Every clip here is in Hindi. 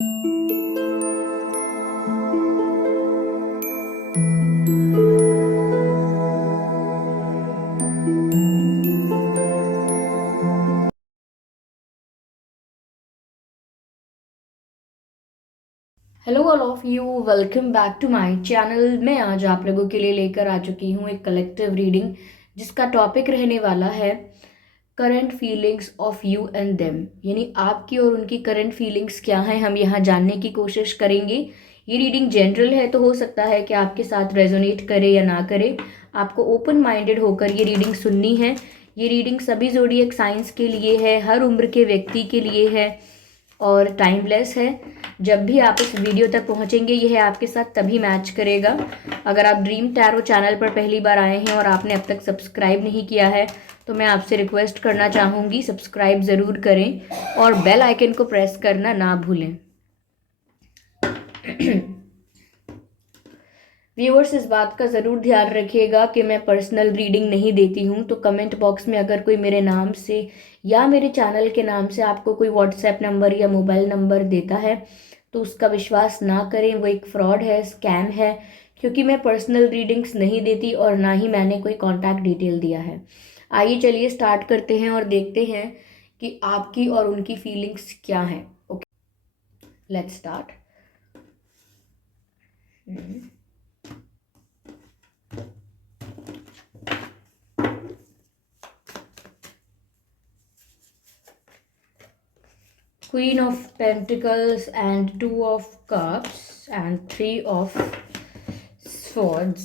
Hello all of you, welcome back to my channel. मैं आज आप लोगों के लिए लेकर आ चुकी हूँ एक कलेक्टिव रीडिंग जिसका टॉपिक रहने वाला है current feelings of you and them. यानी आपकी और उनकी करंट फीलिंग्स क्या हैं, हम यहाँ जानने की कोशिश करेंगे। ये रीडिंग जनरल है तो हो सकता है कि आपके साथ रेजोनेट करे या ना करे। आपको ओपन माइंडेड होकर ये रीडिंग सुननी है। ये रीडिंग सभी ज़ोडिएक साइंस के लिए है, हर उम्र के व्यक्ति के लिए है और टाइमलेस है। जब भी आप इस वीडियो तक पहुंचेंगे यह आपके साथ तभी मैच करेगा। अगर आप ड्रीम टैरो चैनल पर पहली बार आए हैं और आपने अब तक सब्सक्राइब नहीं किया है तो मैं आपसे रिक्वेस्ट करना चाहूँगी, सब्सक्राइब ज़रूर करें और बेल आइकन को प्रेस करना ना भूलें। व्यूअर्स, इस बात का ज़रूर ध्यान रखिएगा कि मैं पर्सनल रीडिंग नहीं देती हूँ, तो कमेंट बॉक्स में अगर कोई मेरे नाम से या मेरे चैनल के नाम से आपको कोई व्हाट्सएप नंबर या मोबाइल नंबर देता है तो उसका विश्वास ना करें, वो एक फ्रॉड है, स्कैम है। क्योंकि मैं पर्सनल रीडिंग्स नहीं देती और ना ही मैंने कोई कॉन्टैक्ट डिटेल दिया है। आइए चलिए स्टार्ट करते हैं और देखते हैं कि आपकी और उनकी फीलिंग्स क्या हैं। Okay, let's start. Queen of Pentacles and Two of Cups and Three of Swords.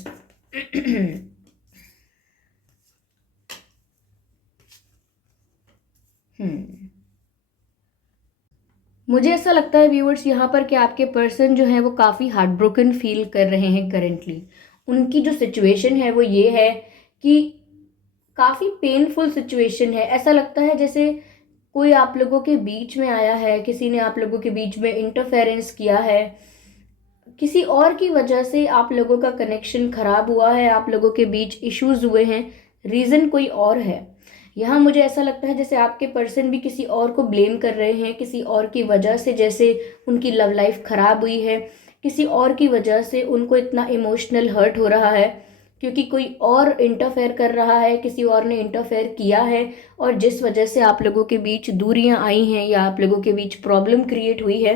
मुझे ऐसा लगता है व्यूअर्स यहाँ पर कि आपके पर्सन जो है वो काफ़ी हार्ट ब्रोकन फील कर रहे हैं करेंटली। उनकी जो सिचुएशन है वो ये है कि काफ़ी पेनफुल सिचुएशन है। ऐसा लगता है जैसे कोई आप लोगों के बीच में आया है, किसी ने आप लोगों के बीच में इंटरफेरेंस किया है, किसी और की वजह से आप लोगों का कनेक्शन खराब हुआ है, आप लोगों के बीच इश्यूज हुए हैं, रीज़न कोई और है। यहाँ मुझे ऐसा लगता है जैसे आपके पर्सन भी किसी और को ब्लेम कर रहे हैं, किसी और की वजह से, जैसे उनकी लव लाइफ खराब हुई है, किसी और की वजह से उनको इतना इमोशनल हर्ट हो रहा है क्योंकि कोई और इंटरफेयर कर रहा है, किसी और ने इंटरफेयर किया है और जिस वजह से आप लोगों के बीच दूरियां आई हैं या आप लोगों के बीच प्रॉब्लम क्रिएट हुई है।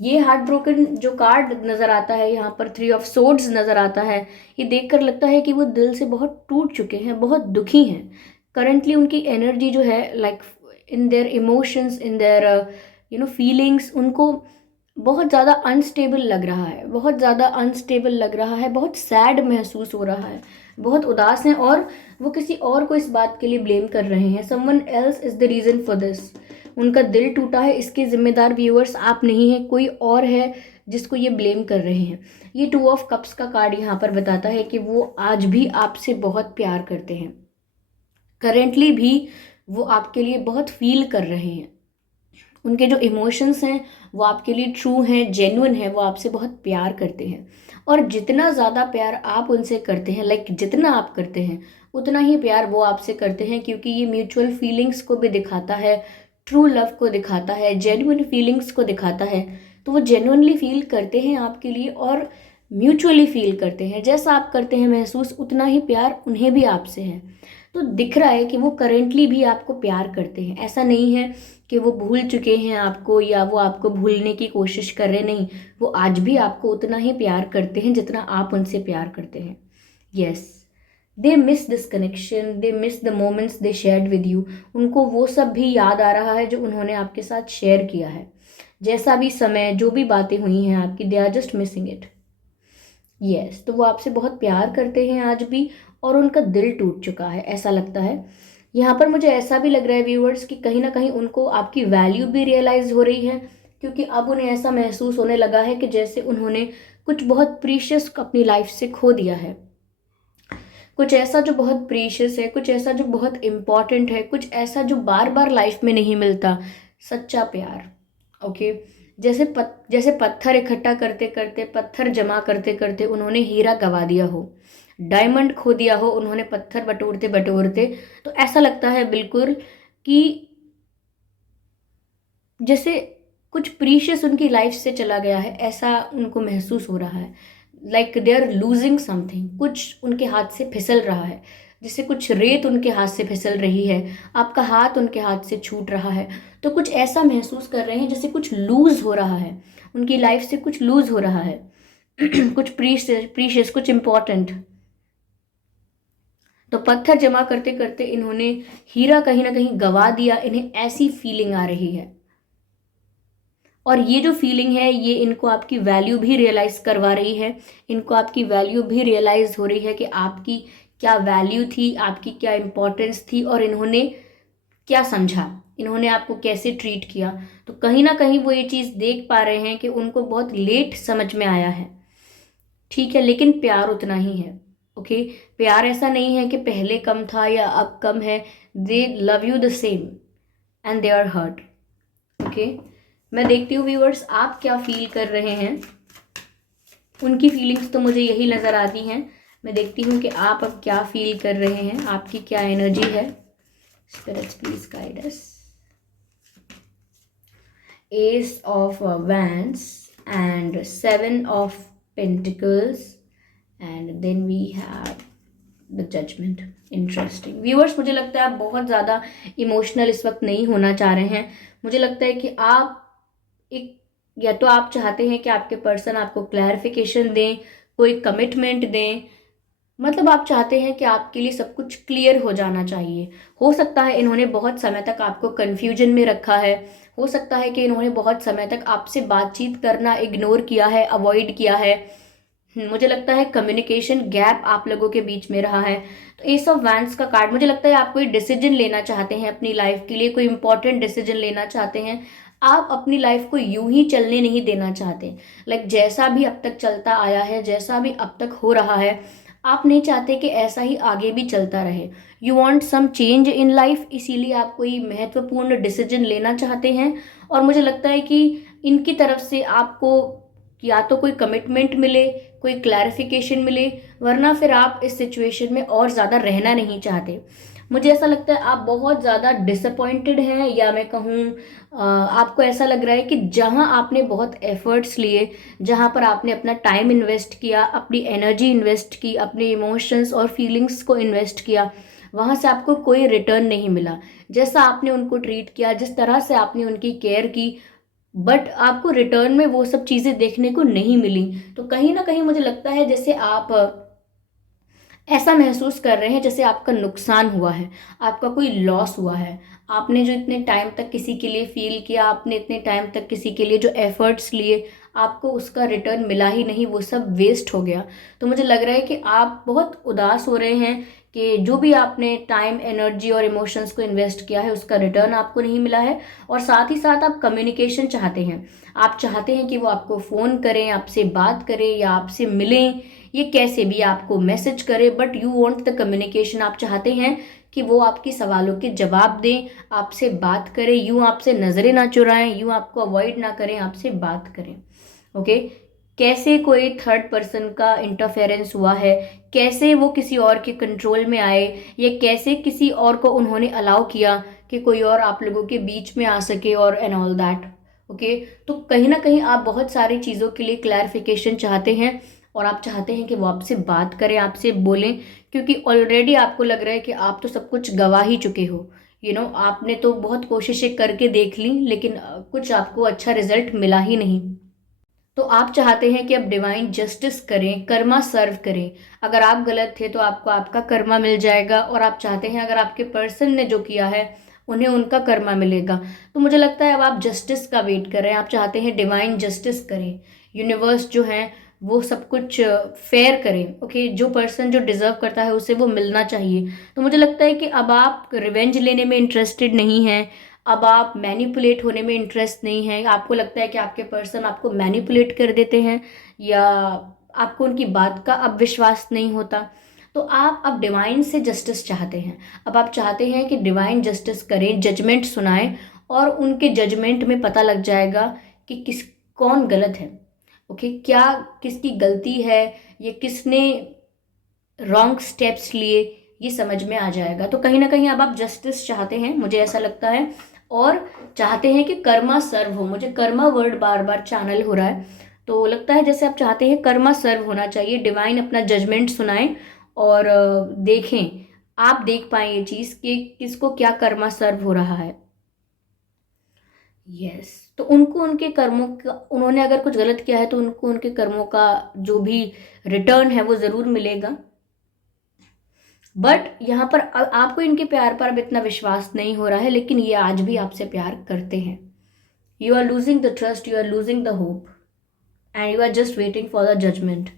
ये हार्ट ब्रोकन जो कार्ड नज़र आता है यहाँ पर, थ्री ऑफ सोर्ड्स नज़र आता है, ये देखकर लगता है कि वो दिल से बहुत टूट चुके हैं, बहुत दुखी हैं। करंटली उनकी एनर्जी जो है, like in their emotions, in their feelings, उनको बहुत ज़्यादा अनस्टेबल लग रहा है, बहुत ज़्यादा अनस्टेबल लग रहा है, बहुत सैड महसूस हो रहा है, बहुत उदास हैं और वो किसी और को इस बात के लिए ब्लेम कर रहे हैं। Someone else is the reason for this. उनका दिल टूटा है, इसके जिम्मेदार व्यूअर्स आप नहीं हैं, कोई और है जिसको ये ब्लेम कर रहे हैं। ये टू ऑफ कप्स का कार्ड यहाँ पर बताता है कि वो आज भी आपसे बहुत प्यार करते हैं, करेंटली भी वो आपके लिए बहुत फील कर रहे हैं। उनके जो इमोशंस हैं वो आपके लिए ट्रू हैं, जेन्युइन है, वो आपसे बहुत प्यार करते हैं। और जितना ज़्यादा प्यार आप उनसे करते हैं, लाइक जितना आप करते हैं उतना ही प्यार वो आपसे करते हैं, क्योंकि ये म्यूचुअल फीलिंग्स को भी दिखाता है, ट्रू लव को दिखाता है, जेन्युइन फीलिंग्स को दिखाता है। तो वो जेन्युइनली फील करते हैं आपके लिए और म्यूचुअली फील करते हैं। जैसा आप करते हैं महसूस, उतना ही प्यार उन्हें भी आपसे है। तो दिख रहा है कि वो करेंटली भी आपको प्यार करते हैं। ऐसा नहीं है कि वो भूल चुके हैं आपको या वो आपको भूलने की कोशिश कर रहे, नहीं, वो आज भी आपको उतना ही प्यार करते हैं जितना आप उनसे प्यार करते हैं। Yes, they miss this connection, they miss the moments they shared with you. उनको वो सब भी याद आ रहा है जो उन्होंने आपके साथ शेयर किया है। जैसा भी समय, जो भी बातें हुई हैं आपकी, they are just missing it. Yes, तो वो आपसे बहुत प्यार करते हैं आज भी और उनका दिल टूट चुका है, ऐसा लगता है। यहाँ पर मुझे ऐसा भी लग रहा है व्यूअर्स कि कहीं ना कहीं उनको आपकी वैल्यू भी रियलाइज हो रही है, क्योंकि अब उन्हें ऐसा महसूस होने लगा है कि जैसे उन्होंने कुछ बहुत प्रीशियस अपनी लाइफ से खो दिया है। कुछ ऐसा जो बहुत प्रीशियस है, कुछ ऐसा जो बहुत इम्पॉर्टेंट है, कुछ ऐसा जो बार बार लाइफ में नहीं मिलता, सच्चा प्यार। ओके, जैसे पत्थर इकट्ठा करते करते, पत्थर जमा करते करते उन्होंने हीरा गवा दिया हो, डायमंड खो दिया हो उन्होंने पत्थर बटोरते बटोरते। तो ऐसा लगता है बिल्कुल कि जैसे कुछ प्रीशियस उनकी लाइफ से चला गया है, ऐसा उनको महसूस हो रहा है। Like they are losing something, कुछ उनके हाथ से फिसल रहा है, जैसे कुछ रेत उनके हाथ से फिसल रही है, आपका हाथ उनके हाथ से छूट रहा है। तो कुछ ऐसा महसूस कर रहे हैं जैसे कुछ लूज हो रहा है, उनकी लाइफ से कुछ लूज हो रहा है कुछ प्रीशियस, कुछ इम्पोर्टेंट। तो पत्थर जमा करते करते इन्होंने हीरा कहीं ना कहीं गवा दिया, इन्हें ऐसी फीलिंग आ रही है। और ये जो फीलिंग है ये इनको आपकी वैल्यू भी रियलाइज करवा रही है, इनको आपकी वैल्यू भी रियलाइज हो रही है कि आपकी क्या वैल्यू थी, आपकी क्या इम्पोर्टेंस थी, और इन्होंने क्या समझा, इन्होंने आपको कैसे ट्रीट किया। तो कहीं ना कहीं वो ये चीज़ देख पा रहे हैं कि उनको बहुत लेट समझ में आया है, ठीक है, लेकिन प्यार उतना ही है। ओके, प्यार ऐसा नहीं है कि पहले कम था या अब कम है, they love you the same and they are hurt. Okay, मैं देखती हूँ व्यूअर्स आप क्या फील कर रहे हैं। उनकी फीलिंग्स तो मुझे यही नज़र आती हैं। मैं देखती हूँ कि आप अब क्या फील कर रहे हैं, आपकी क्या एनर्जी है। Spirits please guide us. Ace of wands and 7 of pentacles and then we have the judgement. Interesting viewers, मुझे लगता है आप बहुत ज़्यादा इमोशनल इस वक्त नहीं होना चाह रहे हैं। मुझे लगता है कि आप एक, या तो आप चाहते हैं कि आपके पर्सन आपको क्लैरिफिकेशन दें, कोई कमिटमेंट दें, मतलब आप चाहते हैं कि आपके लिए सब कुछ क्लियर हो जाना चाहिए। हो सकता है इन्होंने बहुत समय तक आपको कन्फ्यूजन में रखा है, हो सकता है कि इन्होंने बहुत समय तक आपसे बातचीत करना इग्नोर किया है, अवॉइड किया है। मुझे लगता है कम्युनिकेशन गैप आप लोगों के बीच में रहा है। तो एस ऑफ वैंड्स का कार्ड, मुझे लगता है आप कोई डिसीजन लेना चाहते हैं अपनी लाइफ के लिए, कोई इंपॉर्टेंट डिसीजन लेना चाहते हैं। आप अपनी लाइफ को यूं ही चलने नहीं देना चाहते। लाइक जैसा भी अब तक चलता आया है, जैसा भी अब तक हो रहा है, आप नहीं चाहते कि ऐसा ही आगे भी चलता रहे। You want some change in life, इसीलिए आप कोई महत्वपूर्ण डिसीजन लेना चाहते हैं। और मुझे लगता है कि इनकी तरफ से आपको या तो कोई कमिटमेंट मिले, कोई क्लैरिफिकेशन मिले, वरना फिर आप इस सिचुएशन में और ज़्यादा रहना नहीं चाहते। मुझे ऐसा लगता है आप बहुत ज़्यादा डिसअपॉइंटेड हैं, या मैं कहूँ आपको ऐसा लग रहा है कि जहाँ आपने बहुत एफर्ट्स लिए, जहाँ पर आपने अपना टाइम इन्वेस्ट किया, अपनी एनर्जी इन्वेस्ट की, अपने इमोशंस और फीलिंग्स को इन्वेस्ट किया, वहाँ से आपको कोई रिटर्न नहीं मिला। जैसा आपने उनको ट्रीट किया, जिस तरह से आपने उनकी केयर की, बट आपको रिटर्न में वो सब चीज़ें देखने को नहीं मिली। तो कहीं ना कहीं मुझे लगता है जैसे आप ऐसा महसूस कर रहे हैं जैसे आपका नुकसान हुआ है, आपका कोई लॉस हुआ है। आपने जो इतने टाइम तक किसी के लिए फील किया, आपने इतने टाइम तक किसी के लिए जो एफर्ट्स लिए, आपको उसका रिटर्न मिला ही नहीं, वो सब वेस्ट हो गया। तो मुझे लग रहा है कि आप बहुत उदास हो रहे हैं कि जो भी आपने टाइम, एनर्जी और इमोशंस को इन्वेस्ट किया है उसका रिटर्न आपको नहीं मिला है। और साथ ही साथ आप कम्युनिकेशन चाहते हैं, आप चाहते हैं कि वो आपको फ़ोन करें, आपसे बात करें या आपसे मिलें, ये कैसे भी आपको मैसेज करे, but you want the communication. आप चाहते हैं कि वो आपकी सवालों के जवाब दें, आपसे बात करें, यूं आपसे नज़रें ना चुराएं, यूं आपको अवॉइड ना करें, आपसे बात करें। ओके, कैसे कोई थर्ड पर्सन का इंटरफेरेंस हुआ है, कैसे वो किसी और के कंट्रोल में आए, या कैसे किसी और को उन्होंने अलाउ किया कि कोई और आप लोगों के बीच में आ सके, और एंड ऑल दैट। ओके, तो कहीं ना कहीं आप बहुत सारी चीज़ों के लिए क्लैरिफिकेशन चाहते हैं, और आप चाहते हैं कि वो आपसे बात करें, आपसे बोलें, क्योंकि ऑलरेडी आपको लग रहा है कि आप तो सब कुछ गवा ही चुके हो। आपने तो बहुत कोशिशें करके देख ली, लेकिन कुछ आपको अच्छा रिजल्ट मिला ही नहीं। तो आप चाहते हैं कि अब डिवाइन जस्टिस करें, कर्मा सर्व करें। अगर आप गलत थे तो आपको आपका कर्मा मिल जाएगा, और आप चाहते हैं अगर आपके पर्सन ने जो किया है उन्हें उनका कर्मा मिलेगा। तो मुझे लगता है अब आप जस्टिस का वेट कर रहे हैं, आप चाहते हैं डिवाइन जस्टिस करें, यूनिवर्स जो है वो सब कुछ फेयर करें। ओके, जो पर्सन जो डिजर्व करता है उसे वो मिलना चाहिए। तो मुझे लगता है कि अब आप रिवेंज लेने में इंटरेस्टेड नहीं हैं, अब आप मैनिपुलेट होने में इंटरेस्ट नहीं है। आपको लगता है कि आपके पर्सन आपको मैनिपुलेट कर देते हैं, या आपको उनकी बात का अब विश्वास नहीं होता। तो आप अब डिवाइन से जस्टिस चाहते हैं। अब आप चाहते हैं कि डिवाइन जस्टिस करें, जजमेंट सुनाएं, और उनके जजमेंट में पता लग जाएगा कि कौन गलत है। ओके, क्या किसकी गलती है, ये किसने रॉन्ग स्टेप्स लिए, ये समझ में आ जाएगा। तो कहीं ना कहीं अब आप जस्टिस चाहते हैं, मुझे ऐसा लगता है। और चाहते हैं कि कर्मा सर्व हो। मुझे कर्मा वर्ड बार बार चैनल हो रहा है, तो लगता है जैसे आप चाहते हैं कर्मा सर्व होना चाहिए, डिवाइन अपना जजमेंट सुनाए और देखें, आप देख पाए ये चीज़ कि किसको क्या कर्मा सर्व हो रहा है। यस, तो उनको उनके कर्मों का, उन्होंने अगर कुछ गलत किया है तो उनको उनके कर्मों का जो भी रिटर्न है वो ज़रूर मिलेगा। बट यहाँ पर आपको इनके प्यार पर अब इतना विश्वास नहीं हो रहा है, लेकिन ये आज भी आपसे प्यार करते हैं। You are losing the trust, you are losing the hope and you are just waiting for the judgement.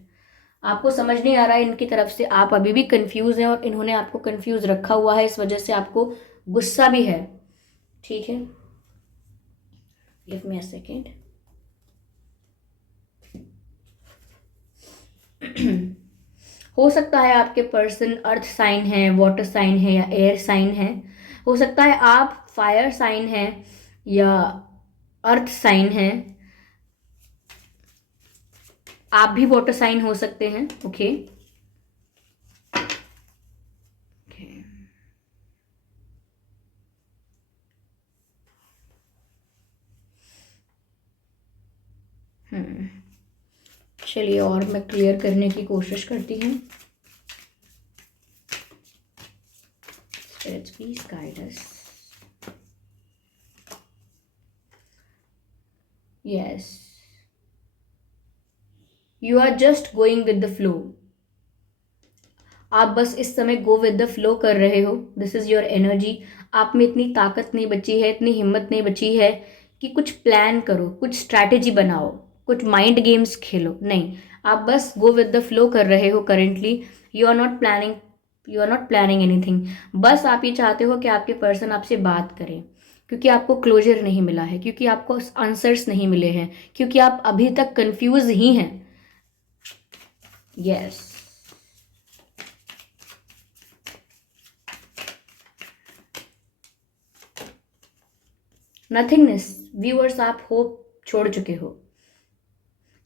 आपको समझ नहीं आ रहा है इनकी तरफ से, आप अभी भी कंफ्यूज हैं और इन्होंने आपको कंफ्यूज रखा हुआ है, इस वजह से आपको गुस्सा भी है। ठीक है, गिव मी अ सेकेंड। हो सकता है आपके पर्सन अर्थ साइन है, वाटर साइन है या एयर साइन है। हो सकता है आप फायर साइन है या अर्थ साइन है। आप भी वाटर साइन हो सकते हैं। ओके, चलिए और मैं क्लियर करने की कोशिश करती हूँ। Spirits, please guide us. Yes, you are just going with the flow. आप बस इस समय गो विद द फ्लो कर रहे हो। This is your energy. आप में इतनी ताकत नहीं बची है, इतनी हिम्मत नहीं बची है कि कुछ प्लान करो, कुछ स्ट्रैटेजी बनाओ, कुछ माइंड गेम्स खेलो। नहीं, आप बस गो विद द फ्लो कर रहे हो currently. You are not planning, you are not planning anything. बस आप ये चाहते हो कि आपके पर्सन आपसे बात करें, क्योंकि आपको क्लोजर नहीं मिला है, क्योंकि आपको आंसर्स नहीं मिले हैं, क्योंकि आप अभी तक कंफ्यूज ही हैं। Yes, nothingness. व्यूअर्स, आप होप छोड़ चुके हो।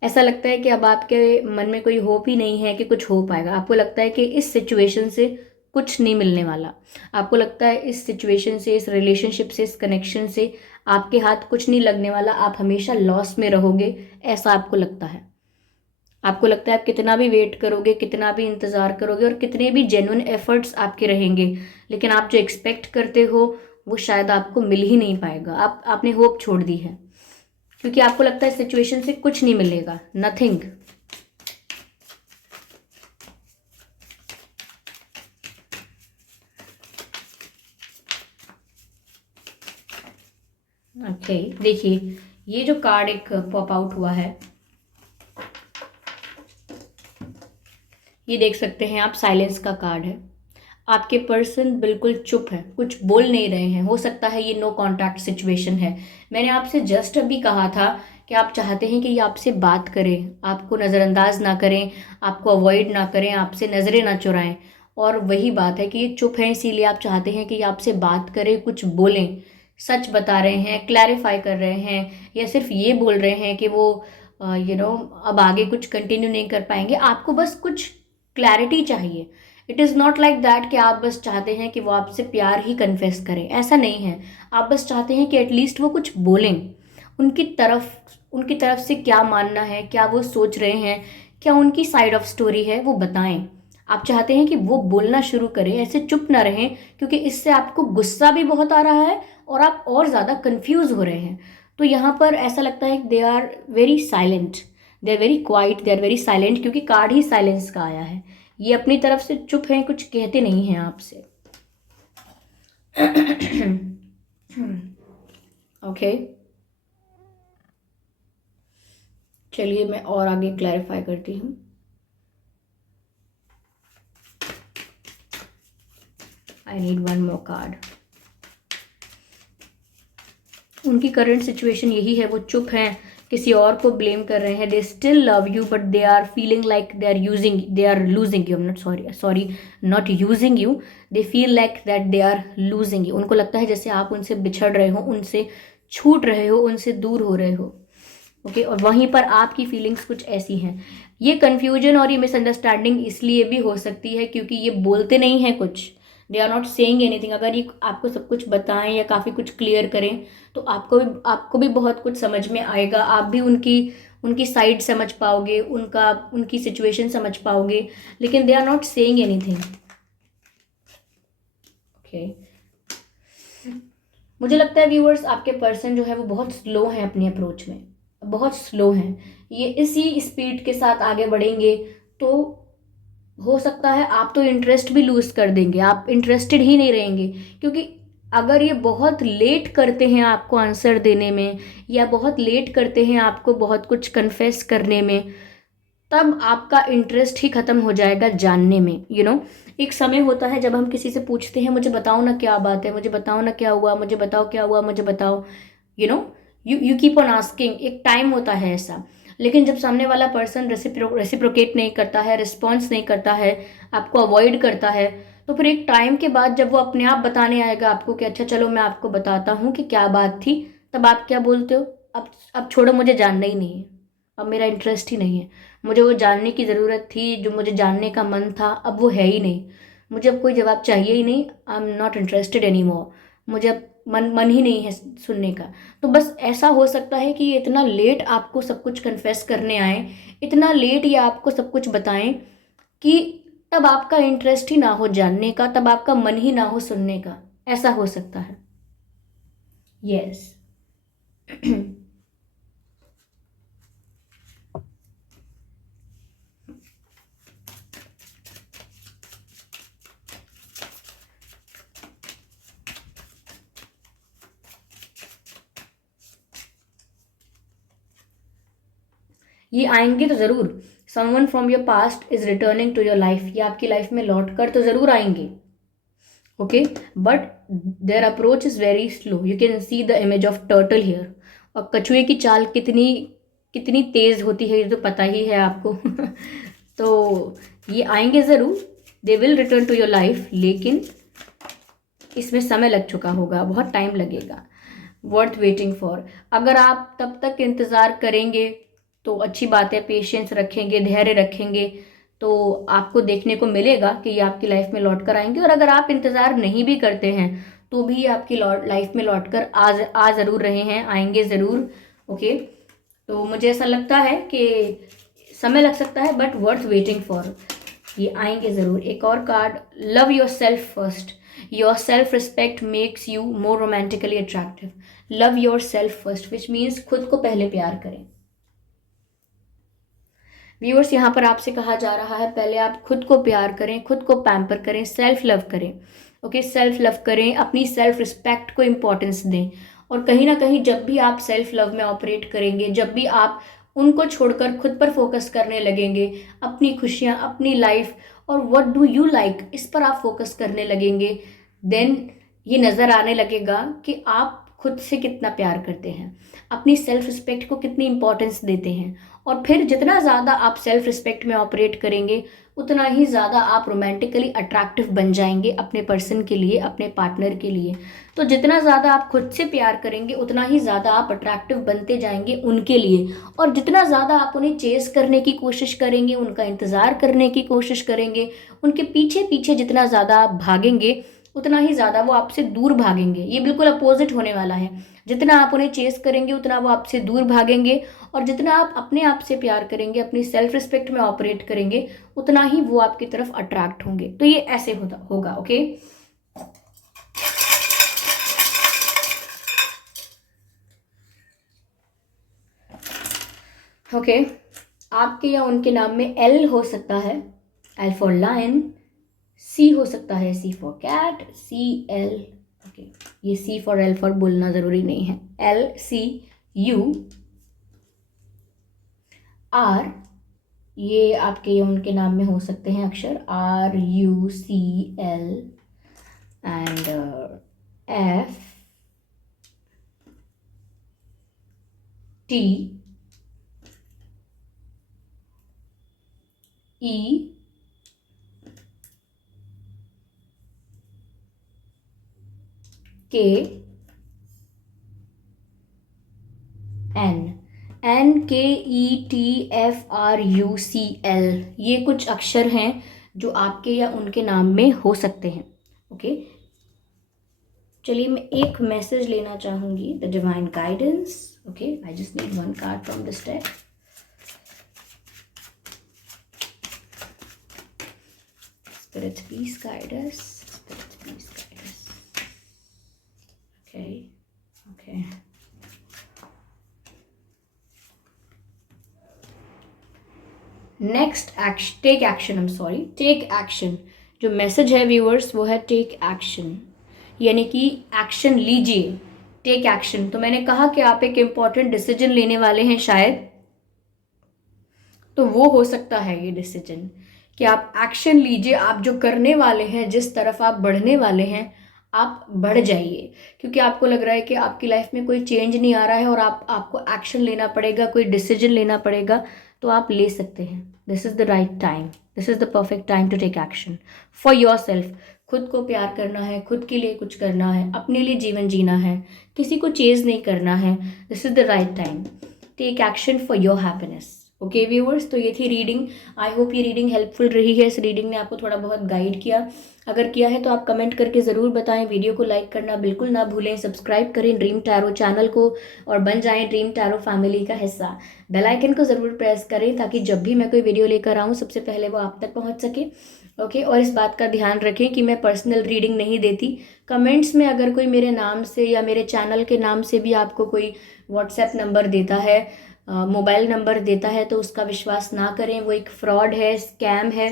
ऐसा लगता है कि अब आपके मन में कोई होप ही नहीं है कि कुछ हो पाएगा। आपको लगता है कि इस सिचुएशन से कुछ नहीं मिलने वाला। आपको लगता है इस सिचुएशन से, इस रिलेशनशिप से, इस कनेक्शन से आपके हाथ कुछ नहीं लगने वाला। आप हमेशा लॉस में रहोगे, ऐसा आपको लगता है। आपको लगता है आप कितना भी वेट करोगे, कितना भी इंतज़ार करोगे और कितने भी जेन्युइन एफर्ट्स आपके रहेंगे, लेकिन आप जो एक्सपेक्ट करते हो वो शायद आपको मिल ही नहीं पाएगा। आपने होप छोड़ दी है, क्योंकि आपको लगता है इस सिचुएशन से कुछ नहीं मिलेगा, नथिंग। ओके, देखिए ये जो कार्ड एक पॉप आउट हुआ है, ये देख सकते हैं आप, साइलेंस का कार्ड है। आपके पर्सन बिल्कुल चुप है, कुछ बोल नहीं रहे हैं। हो सकता है ये नो कॉन्टैक्ट सिचुएशन है। मैंने आपसे जस्ट अभी कहा था कि आप चाहते हैं कि ये आपसे बात करें, आपको नज़रअंदाज ना करें, आपको अवॉइड ना करें, आपसे नज़रें ना चुराएं। और वही बात है कि ये चुप है, इसीलिए आप चाहते हैं कि ये आपसे बात करें, कुछ बोलें, सच बता रहे हैं, क्लैरिफाई कर रहे हैं, या सिर्फ ये बोल रहे हैं कि वो अब आगे कुछ कंटिन्यू नहीं कर पाएंगे। आपको बस कुछ क्लैरिटी चाहिए। It is not like that कि आप बस चाहते हैं कि वो आपसे प्यार ही कन्फेस करें, ऐसा नहीं है। आप बस चाहते हैं कि एटलीस्ट वो कुछ बोलें। उनकी तरफ से क्या मानना है, क्या वो सोच रहे हैं, क्या उनकी साइड ऑफ स्टोरी है, वो बताएं। आप चाहते हैं कि वो बोलना शुरू करें, ऐसे चुप ना रहें, क्योंकि इससे आपको गुस्सा भी बहुत आ रहा है और आप और ज़्यादा कंफ्यूज हो रहे हैं। तो यहाँ पर ऐसा लगता है कि they are very silent, they are very quiet, they are very silent, क्योंकि कार्ड ही साइलेंस का आया है। ये अपनी तरफ से चुप हैं, कुछ कहते नहीं हैं आपसे। ओके, चलिए मैं और आगे क्लैरिफाई करती हूँ। I need one more card. उनकी करंट सिचुएशन यही है, वो चुप हैं, किसी और को ब्लेम कर रहे हैं। They still love you but they are feeling like they are losing you. Not using you, they feel like that they are losing you. उनको लगता है जैसे आप उनसे बिछड़ रहे हो, उनसे छूट रहे हो, उनसे दूर हो रहे हो। ओके, और वहीं पर आपकी फीलिंग्स कुछ ऐसी हैं। ये कन्फ्यूजन और ये मिसअंडरस्टैंडिंग इसलिए भी हो सकती है क्योंकि ये बोलते नहीं हैं कुछ। They are not saying anything. अगर ये आपको सब कुछ बताएं या काफ़ी कुछ क्लियर करें तो आपको भी बहुत कुछ समझ में आएगा, आप भी उनकी उनकी साइड समझ पाओगे, उनकी सिचुएशन समझ पाओगे, लेकिन they are not saying anything. Okay, मुझे लगता है व्यूअर्स आपके पर्सन जो है वो बहुत स्लो हैं अपनी अप्रोच में, बहुत स्लो हैं। ये इसी स्पीड के साथ आगे बढ़ेंगे तो हो सकता है आप तो इंटरेस्ट भी लूज कर देंगे, आप इंटरेस्टेड ही नहीं रहेंगे। क्योंकि अगर ये बहुत लेट करते हैं आपको आंसर देने में, या बहुत लेट करते हैं आपको बहुत कुछ कन्फेस करने में, तब आपका इंटरेस्ट ही खत्म हो जाएगा जानने में। एक समय होता है जब हम किसी से पूछते हैं मुझे बताओ ना क्या बात है, मुझे बताओ ना क्या हुआ, मुझे बताओ क्या हुआ, मुझे बताओ। You know you keep on asking, एक टाइम होता है ऐसा। लेकिन जब सामने वाला पर्सन रेसिप्रोकेट नहीं करता है, रिस्पॉन्स नहीं करता है, आपको अवॉइड करता है, तो फिर एक टाइम के बाद जब वो अपने आप बताने आएगा आपको कि अच्छा चलो मैं आपको बताता हूँ कि क्या बात थी, तब आप क्या बोलते हो? अब छोड़ो, मुझे जानना ही नहीं है, अब मेरा इंटरेस्ट ही नहीं है। मुझे वो जानने की ज़रूरत थी, जो मुझे जानने का मन था अब वो है ही नहीं। मुझे अब कोई जवाब चाहिए ही नहीं, I am not interested any more. मुझे अब मन ही नहीं है सुनने का। तो बस ऐसा हो सकता है कि ये इतना लेट आपको सब कुछ कन्फेस करने आए, इतना लेट ये आपको सब कुछ बताएं कि तब आपका इंटरेस्ट ही ना हो जानने का, तब आपका मन ही ना हो सुनने का। ऐसा हो सकता है। यस। ये आएंगे तो ज़रूर। Someone from your past is returning to your life, ये आपकी लाइफ में लौट कर तो ज़रूर आएंगे। Okay, but their approach is very slow. You can see the image of turtle here. और कछुए की चाल कितनी कितनी तेज़ होती है ये तो पता ही है आपको। तो ये आएंगे ज़रूर, they will return to your life, लेकिन इसमें समय लग चुका होगा, बहुत टाइम लगेगा। Worth waiting for. अगर आप तब तक इंतज़ार करेंगे तो अच्छी बात है, पेशेंस रखेंगे, धैर्य रखेंगे, तो आपको देखने को मिलेगा कि ये आपकी लाइफ में लौट कर आएंगे। और अगर आप इंतज़ार नहीं भी करते हैं तो भी ये आपकी लाइफ में लौट कर आ ज़रूर रहे हैं, आएंगे ज़रूर। ओके, तो मुझे ऐसा लगता है कि समय लग सकता है बट वर्थ वेटिंग फॉर, ये आएंगे ज़रूर। एक और card, love your self first. Your self respect makes you more romantically attractive. Love your self first which means खुद को पहले प्यार करें। व्यूअर्स, यहाँ पर आपसे कहा जा रहा है पहले आप खुद को प्यार करें, खुद को पैम्पर करें, सेल्फ लव करें। ओके, सेल्फ लव करें, अपनी सेल्फ रिस्पेक्ट को इम्पोर्टेंस दें। और कहीं ना कहीं जब भी आप सेल्फ लव में ऑपरेट करेंगे, जब भी आप उनको छोड़कर खुद पर फोकस करने लगेंगे, अपनी खुशियाँ, अपनी लाइफ और व्हाट डू यू लाइक, इस पर आप फोकस करने लगेंगे, देन ये नज़र आने लगेगा कि आप खुद से कितना प्यार करते हैं, अपनी सेल्फ रिस्पेक्ट को कितनी इंपॉर्टेंस देते हैं। और फिर जितना ज़्यादा आप सेल्फ रिस्पेक्ट में ऑपरेट करेंगे, उतना ही ज़्यादा आप रोमांटिकली अट्रैक्टिव बन जाएंगे अपने पर्सन के लिए, अपने पार्टनर के लिए। तो जितना ज़्यादा आप खुद से प्यार करेंगे उतना ही ज़्यादा आप अट्रैक्टिव बनते जाएंगे उनके लिए। और जितना ज़्यादा आप उन्हें चेस करने की कोशिश करेंगे, उनका इंतज़ार करने की कोशिश करेंगे, उनके पीछे पीछे जितना ज़्यादा आप भागेंगे, उतना ही ज़्यादा वो आपसे दूर भागेंगे। ये बिल्कुल अपोजिट होने वाला है। जितना आप उन्हें चेस करेंगे उतना वो आपसे दूर भागेंगे, और जितना आप अपने आप से प्यार करेंगे, अपनी सेल्फ रिस्पेक्ट में ऑपरेट करेंगे, उतना ही वो आपकी तरफ अट्रैक्ट होंगे। तो ये ऐसे होगा। ओके, ओके, आपके या उनके नाम में एल हो सकता है, एल फॉर लायन। सी हो सकता है, C for cat, C L. Okay, ये सी फॉर एल फॉर बोलना ज़रूरी नहीं है। एल, सी, यू, आर, ये आपके या उनके नाम में हो सकते हैं अक्षर, R, U, C, L and F, T, E, K, N. NKETFRUCL, ये कुछ अक्षर हैं जो आपके या उनके नाम में हो सकते हैं। ओके, चलिए मैं एक मैसेज लेना चाहूँगी, the divine guidance. Okay, I just need one card from this deck. Spirit, please guide us. Spirit, please guide us. Okay, okay. Next action, take action, I am sorry, take action. जो मैसेज है व्यूअर्स वो है टेक एक्शन, यानी कि एक्शन लीजिए, टेक एक्शन। तो मैंने कहा कि आप एक इम्पॉर्टेंट डिसीजन लेने वाले हैं शायद, तो वो हो सकता है ये डिसीजन कि आप एक्शन लीजिए। आप जो करने वाले हैं, जिस तरफ आप बढ़ने वाले हैं, आप बढ़ जाइए, क्योंकि आपको लग रहा है कि आपकी लाइफ में कोई चेंज नहीं आ रहा है और आपको एक्शन लेना पड़ेगा, कोई डिसीजन लेना पड़ेगा, तो आप ले सकते हैं। This is the right time, this is the perfect time to take action for yourself. खुद को प्यार करना है, खुद के लिए कुछ करना है, अपने लिए जीवन जीना है, किसी को चेज नहीं करना है। This is the right time, take action for your happiness. Okay viewers, तो ये थी रीडिंग। आई होप ये रीडिंग हेल्पफुल रही है, इस रीडिंग ने आपको थोड़ा बहुत गाइड किया। अगर किया है तो आप कमेंट करके ज़रूर बताएं। वीडियो को लाइक करना बिल्कुल ना भूलें, सब्सक्राइब करें ड्रीम टैरो चैनल को और बन जाएं ड्रीम टैरो फैमिली का हिस्सा। बेल आइकन को ज़रूर प्रेस करें ताकि जब भी मैं कोई वीडियो लेकर आऊँ सबसे पहले वो आप तक पहुँच सके। ओके, और इस बात का ध्यान रखें कि मैं पर्सनल रीडिंग नहीं देती। कमेंट्स में अगर कोई मेरे नाम से या मेरे चैनल के नाम से भी आपको कोई व्हाट्सएप नंबर देता है, मोबाइल नंबर देता है, तो उसका विश्वास ना करें, वो एक फ्रॉड है, स्कैम है,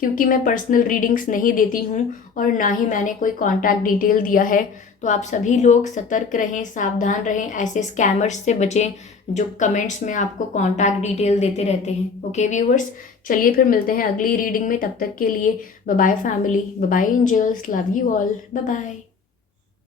क्योंकि मैं पर्सनल रीडिंग्स नहीं देती हूँ और ना ही मैंने कोई कॉन्टैक्ट डिटेल दिया है। तो आप सभी लोग सतर्क रहें, सावधान रहें, ऐसे स्कैमर्स से बचें जो कमेंट्स में आपको कॉन्टैक्ट डिटेल देते रहते हैं। ओके व्यूअर्स, चलिए फिर मिलते हैं अगली रीडिंग में। तब तक के लिए bye bye family, bye bye angels, love you all, bye bye.